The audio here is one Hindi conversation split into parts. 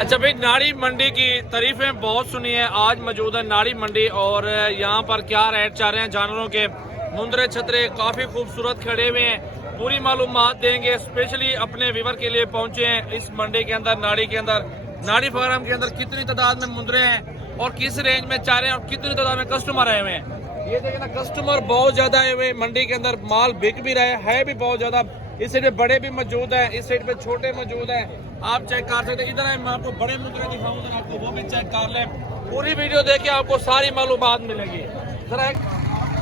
अच्छा भाई, नाड़ी मंडी की तारीफें बहुत सुनी है। आज मौजूद है नाड़ी मंडी और यहाँ पर क्या रेट चल रहे हैं जानवरों के। मुंदरे छतरे काफी खूबसूरत खड़े हुए हैं। पूरी मालूमात देंगे। स्पेशली अपने व्यूवर के लिए पहुंचे हैं इस मंडी के अंदर, नाड़ी के अंदर। नाड़ी फार्म के अंदर कितनी तादाद में मुंदरे हैं और किस रेंज में चाह रहे हैं और कितनी तादाद में कस्टमर आए हुए हैं। ये देखिए ना, कस्टमर बहुत ज्यादा आए हुए मंडी के अंदर। माल बिक भी रहा है भी बहुत ज्यादा। इस साइड पे बड़े भी मौजूद है, इस साइड पे छोटे मौजूद है। आप चेक कर सकते हैं। इधर है, मैं आपको बड़े मुंदरे दिखाऊंगा, आपको वो भी चेक कर ले। पूरी वीडियो देखे आपको सारी मालूमात मिलेगी। जरा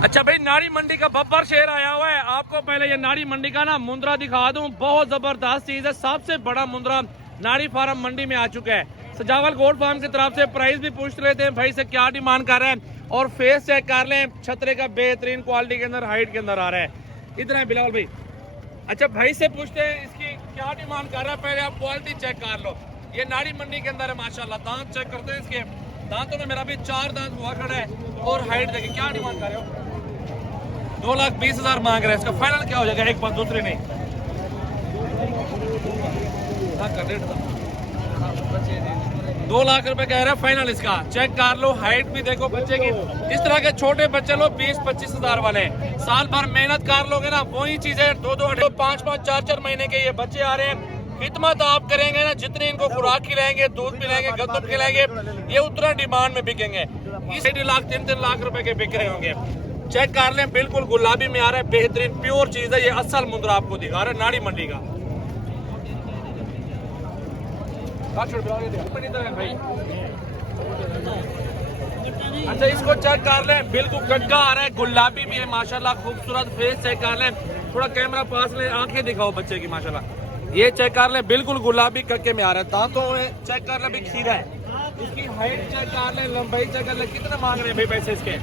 अच्छा भाई, नाड़ी मंडी का बब्बर शेर आया हुआ है। आपको पहले ये नाड़ी मंडी का ना मुंदरा दिखा दूं। बहुत जबरदस्त चीज है। सबसे बड़ा मुंदरा नाड़ी फार्म मंडी में आ चुका है। सजावल गोल्ड फार्म की तरफ से प्राइस भी पूछ रहे थे भाई से क्या डिमांड कर रहे हैं, और फेस चेक कर लें। छतरे का बेहतरीन क्वालिटी के अंदर, हाइट के अंदर आ रहा है। इतना है बिलावल भाई। अच्छा भाई से पूछते हैं इसकी क्या डिमांड कर रहा है। पहले आप क्वालिटी चेक कर लो। ये नाड़ी मंडी के अंदर है माशाल्लाह। दांत चेक करते हैं इसके। दांतों में मेरा भी 4 दांत हुआ खड़ा है। और हाइट देखिए, क्या डिमांड कर रहे हो। 2,20,000 मांग रहे हैं। इसका फाइनल क्या हो जाएगा? एक बात दूसरी नहीं। हाँ, कर रेट 2 लाख रुपए कह रहे हैं फाइनल इसका। चेक कर लो, हाइट भी देखो बच्चे की। इस तरह के छोटे बच्चे लो 20-25 हजार वाले, साल भर मेहनत कर लोगे ना, वही चीजें 2-2, 5-5, 4-4 महीने के ये बच्चे आ रहे हैं। खिदमत आप करेंगे ना, जितनी इनको खुराक खिलाएंगे, दूध पिलाएंगे, गंदम खिलाएंगे, ये उतना डिमांड में बिकेंगे। इस 2 लाख 3-3 लाख रुपए के बिक रहे होंगे। चेक कर लें, बिल्कुल गुलाबी में आ रहा है, बेहतरीन प्योर चीज है। ये असल मुंदरा आपको दिखा रहा है नाड़ी मंडी का। भाई अच्छा, इसको चेक कर लें, बिल्कुल गड्ढा आ रहा है, गुलाबी भी है माशाल्लाह, खूबसूरत फेस चेक कर लें। थोड़ा कैमरा पास ले, आंखें दिखाओ बच्चे की माशाल्लाह। ये चेक कर लें, बिल्कुल गुलाबी कक्के में आ रहा है। दांतों में चेक कर लें, भी खीरा है। इसकी हाइट चेक कर लें, लंबाई चेक कर लें। कितने मांग रहे हैं भाई पैसे इसके?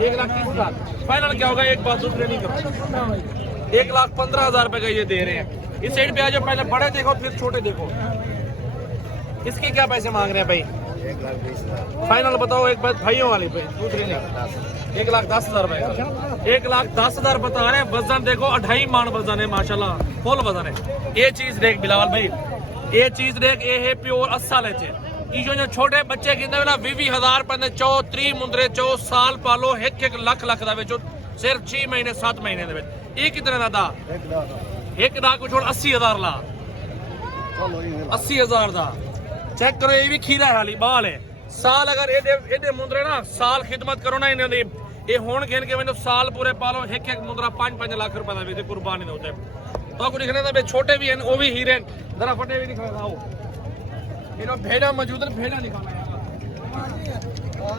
1,30,000। फाइनल क्या होगा? एक बात दूसरे नहीं करो। 1,15,000 रुपए का ये दे रहे हैं। इस साइड पे आ जाओ, पहले बड़े देखो फिर छोटे देखो। इसकी क्या पैसे मांग रहे हैं भाई? 1,20,000 फाइनल बताओ एक बात, भाइयों वाली पे दूसरी नहीं। 1,10,000 रुपए। 1,10,000 बता रहे हैं। वजन देखो 2.5 मान वजन है माशाल्लाह, फुल वजन है। ये चीज देख बिलावल भाई, ये चीज देख, ये है प्योर असल है। जो छोटे बच्चे की 20,000 पर 3 मुंदरे 4 साल पालो, 1 लाख का बेचो सिर्फ 6 महीने 7 महीने। ये कितने का? 1 लाख को छोड़ 80,000 ला, 80,000 का। चेक करो, ये भी खीरा हाली बाल है। साल अगर एडे मुंदरे ना साल खिदमत करो ना इन्हें, ये होन घेन के मैंने साल पूरे पालो, 1 मुंदरा 5-5 लाख रुपए का कुर्बानी होते। तो कुछ दिखने था छोटे भी हैं, वो भी हीरे। जरा फटे भी दिखाओ। भेड़ा मौजूद है, भेड़ा दिखाना।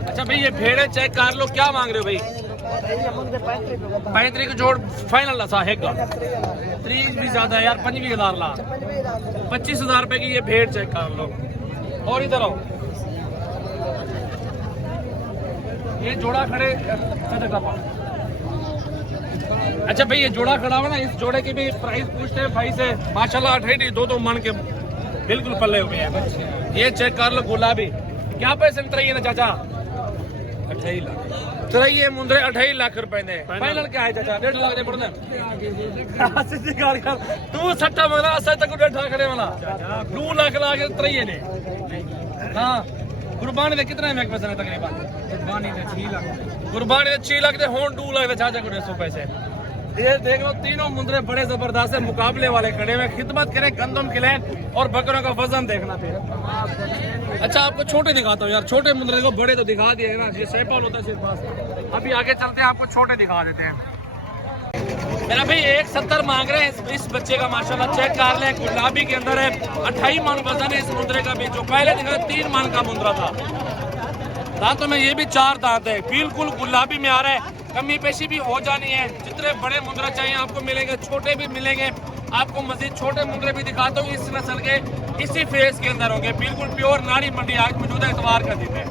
अच्छा भाई, ये भेड़े चेक कर लो, क्या मांग रहे हो भाई? 35 जोड़ फाइनल सा है। 30 भी ज्यादा है यार, 25,000 ला, 25,000 रुपए की ये भेड़ चेक कर लो। और इधर आओ, ये जोड़ा खड़े। अच्छा भाई, ये जोड़ा खड़ा हुआ ना, इस जोड़े की भी प्राइस पूछते हैं भाई से माशाल्लाह। 2.5 मन के बिल्कुल पल्ले हुए हैं। ये चेक कर लो, गुलाबी। क्या पैसे में ना चाचा? 28 लाख। तो ये मुंदरे 28 लाख रुपए ने। फाइनल क्या है चाचा? 1.5 लाख दे पड़ने। तू सट्टा मारा असर तक 1.5 खड़े वाला 2 लाख ला के तरिए ने। हाँ, कुर्बानी दे कितना है पैसे तकरीबन? कुर्बानी दे 6 लाख। कुर्बानी दे 6 लाख दे होन 2 लाख दे चाचा को 150 पैसे। ये देख लो, तीनों मुंदरे बड़े जबरदस्त है, मुकाबले वाले खड़े हुए। खिदमत करें, गंदम खिलाएं और बकरों का वजन देखना थे। अच्छा, आपको छोटे दिखाता हूँ यार। छोटे मुंदरे को बड़े तो दिखा दिए ना, ये सैपाल होता है सिर्फ पास। अभी आगे चलते हैं, आपको छोटे दिखा देते हैं। मेरा भाई 1,70 मांग रहे हैं इस बच्चे का माशाल्लाह। चेक कर लें, गुलाबी के अंदर है, 28 मन वजन है इस मुंदरे का भी। जो पहले दिखा 3 मन का मुंदरा था। दांतों में ये भी 4 दांत है, बिल्कुल गुलाबी में आ रहा है। कमी पेशी भी हो जानी है। जितने बड़े मुंदरा चाहिए आपको मिलेंगे, छोटे भी मिलेंगे। आपको मजीद छोटे मुंदरे भी दिखाता हूँ इस नस्ल के, इसी फेस के अंदर होंगे। बिल्कुल प्योर नाड़ी मंडी आज मौजूद है, इतवार का दिन है।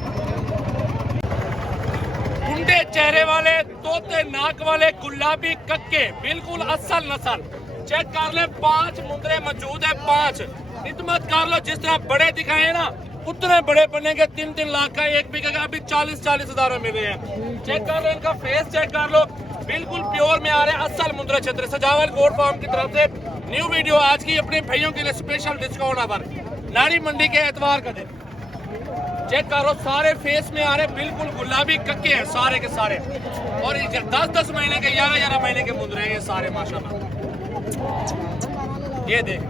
उंडे चेहरे वाले, तोते नाक वाले, गुलाबी कक्के, बिल्कुल असल नस्ल। चेक कर ले, 5 मुंदरे मौजूद है, 5। खिदमत कर लो, जिस तरह बड़े दिखाए ना उतने बड़े बनेंगे। 3-3 लाख का एक बिकेगा। अभी 40-40 हजार में मिल रहे हैं। चेक कर लो, इनका फेस चेक कर लो, बिल्कुल प्योर में आ रहे हैं, असल मुंदरा छत्र। सजावल गोल्ड फार्म की तरफ से न्यू वीडियो आज की अपने भाइयों के लिए स्पेशल डिस्काउंट पर नाड़ी मंडी के एतवार का दिन। चेक करो, सारे फेस में आ रहे, बिल्कुल गुलाबी कक्के हैं सारे के सारे। और 10-10 महीने के 11-11 महीने के मुंदरे हैं ये सारे माशाल्लाह। ये देख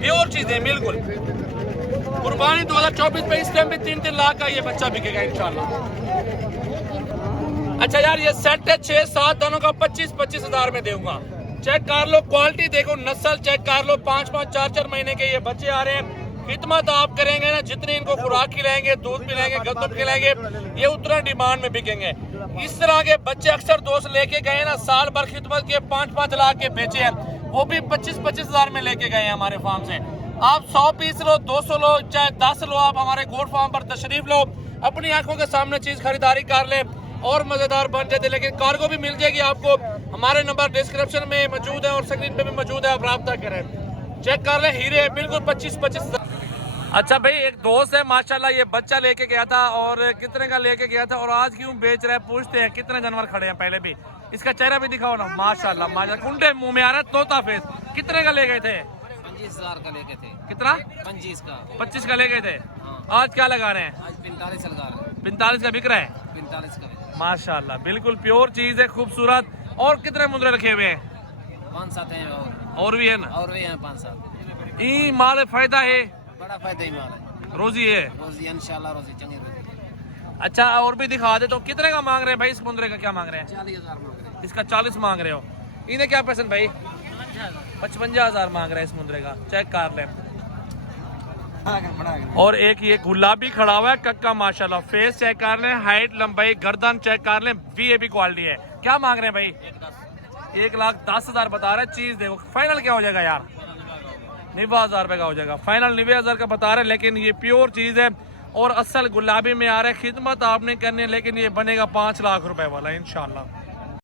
प्योर चीजें बिल्कुल। कुर्बानी 2024 पे इस टाइम पे 3-3 लाख का ये बच्चा बिकेगा इंशाल्लाह। अच्छा यार, ये सेट है 6-7 दोनों का 25-25 हजार में दूंगा। चेक कर लो, क्वालिटी देखो, नस्ल चेक कर लो। 5-5 4-4 महीने के ये बच्चे आ रहे हैं। खिदमत आप करेंगे ना, जितनी इनको खुराक खिलाएंगे, दूध पिलाएंगे, गंदम खिलाएंगे, ये उतना डिमांड में बिकेंगे। इस तरह के बच्चे अक्सर दोस्त लेके गए ना, साल भर खिदमत के 5-5 लाख के बेचे हैं, वो भी 25-25 हजार में लेके गए हैं हमारे फार्म से। आप 100 पीस लो, 200 लो, चाहे 10 लो, आप हमारे गोट फार्म पर तशरीफ लो, अपनी आंखों के सामने चीज खरीदारी कर ले और मजेदार बन जाते। लेकिन कार्गो भी मिल जाएगी आपको। हमारे नंबर डिस्क्रिप्शन में मौजूद है और स्क्रीन पे भी मौजूद है, आप राब्ता करें। चेक कर ले, हीरे बिल्कुल 25-25। अच्छा भाई, एक दोस्त है माशाल्लाह, ये बच्चा लेके गया था और कितने का लेके गया था और आज क्यों बेच रहे हैं, पूछते हैं। कितने जानवर खड़े हैं पहले भी, इसका चेहरा भी दिखाओ ना। माशाल्लाह माशाल्लाह, कुंडे मुंह में आ रहा है, तोता फेस। कितने का ले गए थे? 25,000 का लेके थे। कितना? 25 का। 25 का ले गए थे। हाँ। आज क्या लगा रहे हैं? आज 45 लगा रहे हैं। 45 का बिक रहा है 45 का। माशाल्लाह, बिल्कुल प्योर चीज है, खूबसूरत। और कितने मुंदरे रखे हुए हैं? 5-7 हैं और भी है ना? और भी हैं 5-7। ई माल फायदा है, बड़ा फायदा ही माल है, रोजी है। रोजी इंशाल्लाह, रोजी चंगी रोजी। अच्छा, और भी दिखा दे। तो कितने का मांग रहे हैं भाई? इस मुंदरे का क्या मांग रहे हैं? 40,000 मांग रहे हैं। इसका 40 मांग रहे हो। इन्हें क्या पसंद भाई? 55,000 मांग रहे हैं इस मुंदरे का। चेक कर ले। और एक ये गुलाबी खड़ा हुआ है कक्का, माशाल्लाह। फेस चेक कर ले, हाइट, लंबाई, गर्दन चेक कर ले, वीआईपी क्वालिटी है। क्या मांग रहे हैं भाई? 1,10,000 बता रहे हैं। चीज देखो, फाइनल क्या हो जाएगा यार? 90,000 रुपए का हो जाएगा फाइनल। 90,000 का बता रहे हैं, लेकिन ये प्योर चीज है और असल गुलाबी में आ रहा है। खिदमत आपने करनी है, लेकिन ये बनेगा 5 लाख रुपए वाला इंशाल्लाह।